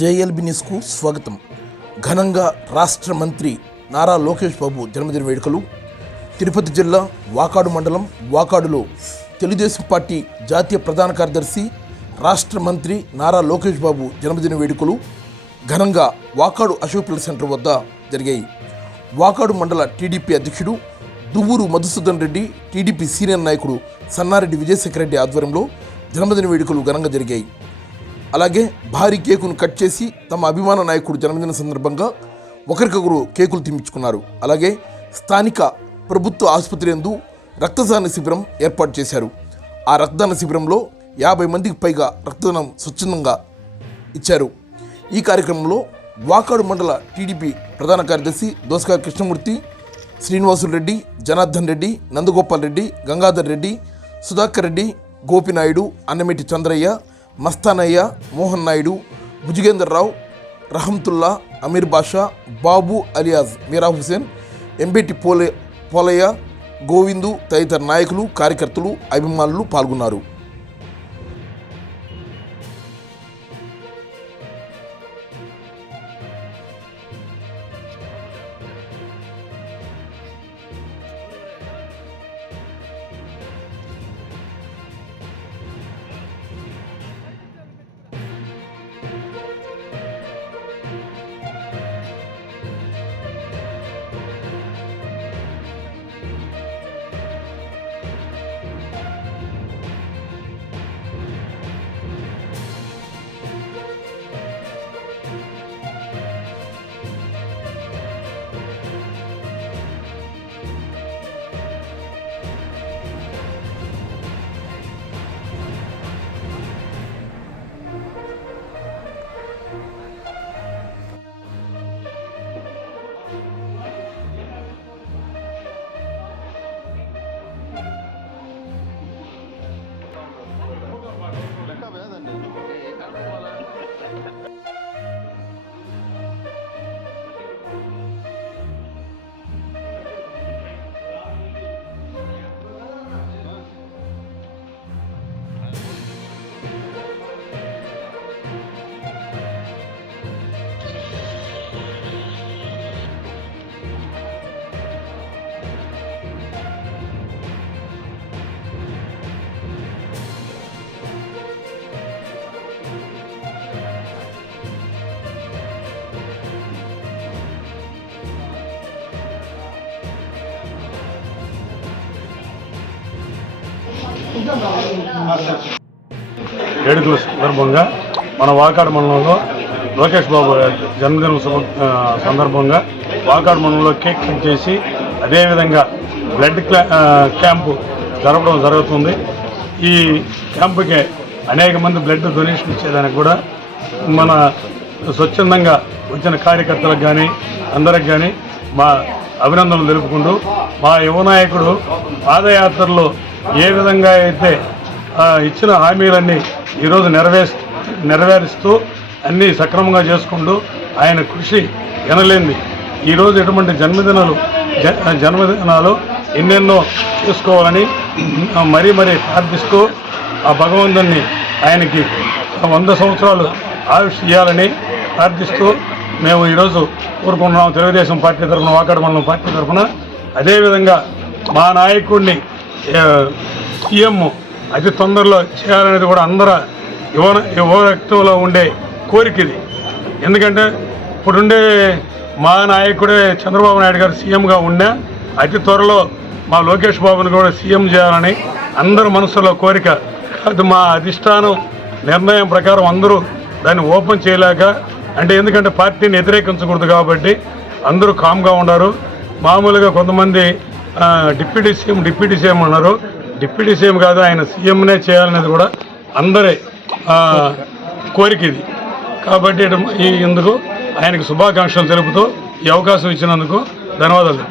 JLB న్యూస్కు స్వాగతం. ఘనంగా రాష్ట్ర మంత్రి నారా లోకేష్ బాబు జన్మదిన వేడుకలు. తిరుపతి జిల్లా వాకాడు మండలం వాకాడులో తెలుగుదేశం పార్టీ జాతీయ ప్రధాన కార్యదర్శి రాష్ట్ర మంత్రి నారా లోకేష్ బాబు జన్మదిన వేడుకలు ఘనంగా వాకాడు అశోక్ పిల్లర్ సెంటర్ వద్ద జరిగాయి. వాకాడు మండల టీడీపీ అధ్యక్షుడు దువ్వూరు మధుసూదన్ రెడ్డి, టీడీపీ సీనియర్ నాయకుడు సన్నారెడ్డి విజయశేఖర రెడ్డి ఆధ్వర్యంలో జన్మదిన వేడుకలు ఘనంగా జరిగాయి. అలాగే భారీ కేకును కట్ చేసి తమ అభిమాన నాయకుడు జన్మదిన సందర్భంగా ఒకరికొకరు కేకులు తినిపించుకున్నారు. అలాగే స్థానిక ప్రభుత్వ ఆసుపత్రి యందు రక్తదాన శిబిరం ఏర్పాటు చేశారు. ఆ రక్తదాన శిబిరంలో 50 మందికి పైగా రక్తదానం స్వచ్ఛందంగా ఇచ్చారు. ఈ కార్యక్రమంలో వాకాడు మండల టీడీపీ ప్రధాన కార్యదర్శి దోసకాయ కృష్ణమూర్తి, శ్రీనివాసులు రెడ్డి, జనార్దన్ రెడ్డి, నందగోపాల్ రెడ్డి, గంగాధర్ రెడ్డి, సుధాకర్ రెడ్డి, గోపినాయుడు, అన్నమేటి చంద్రయ్య, మస్తానయ్య, మోహన్ నాయుడు, భుజగేందర్ రావు, రహమతుల్లా, అమీర్ బాషా, బాబు అలియాజ్ మీరా హుసేన్, ఎంబేటి పోలయ్య, గోవిందు తదితర నాయకులు, కార్యకర్తలు, అభిమానులు పాల్గొన్నారు. వేడుకల సందర్భంగా మన వాకాడు మండలంలో లోకేష్ బాబు జన్మదిన సందర్భంగా వాకాడు మండలంలో కేక్ కట్ చేసి అదేవిధంగా బ్లడ్ క్యాంపు జరపడం జరుగుతుంది. ఈ క్యాంపుకి అనేక మంది బ్లడ్ డొనేషన్ ఇచ్చేదానికి కూడా మన స్వచ్ఛందంగా వచ్చిన కార్యకర్తలకు కానీ అందరికి కానీ మా అభినందనలు తెలుపుకుంటూ, మా యువ నాయకుడు పాదయాత్రలో ఏ విధంగా అయితే ఇచ్చిన హామీలన్నీ ఈరోజు నెరవేరుస్తూ అన్నీ సక్రమంగా చేసుకుంటూ ఆయన కృషి ఎనలేంది. ఈరోజు ఎటువంటి జన్మదినాలు ఎన్నెన్నో చేసుకోవాలని మరీ ప్రార్థిస్తూ ఆ భగవంతుని ఆయనకి 100 సంవత్సరాలు ఆయుష్ ఇవ్వాలని ప్రార్థిస్తూ మేము ఈరోజు కోరుకుంటున్నాం. తెలుగుదేశం పార్టీ తరఫున, వాకాడు మండలం పార్టీ తరఫున. అదేవిధంగా మా నాయకుడిని సీఎం అతి తొందరలో చేయాలనేది కూడా అందరూ యువ వ్యక్తుల్లో ఉండే కోరిక ఇది. ఎందుకంటే ఇప్పుడుండే మా నాయకుడే చంద్రబాబు నాయుడు గారు సీఎంగా ఉన్నా అతి త్వరలో మా లోకేష్ బాబుని కూడా సీఎం చేయాలని అందరూ మనసులో కోరిక. అది మా అధిష్టానం నిర్ణయం ప్రకారం అందరూ దాన్ని ఓపెన్ చేయలేక, అంటే ఎందుకంటే పార్టీని వ్యతిరేకించకూడదు కాబట్టి అందరూ కామ్గా ఉన్నారు. మామూలుగా కొంతమంది డిప్యూటీ సీఎం ఉన్నారు. డిప్యూటీ సీఎం కాదు, ఆయన సీఎంనే చేయాలనేది కూడా అందరి కోరిక ఇది. కాబట్టి ఇందుకు ఆయనకు శుభాకాంక్షలు తెలుపుతూ ఈ అవకాశం ఇచ్చినందుకు ధన్యవాదాలు.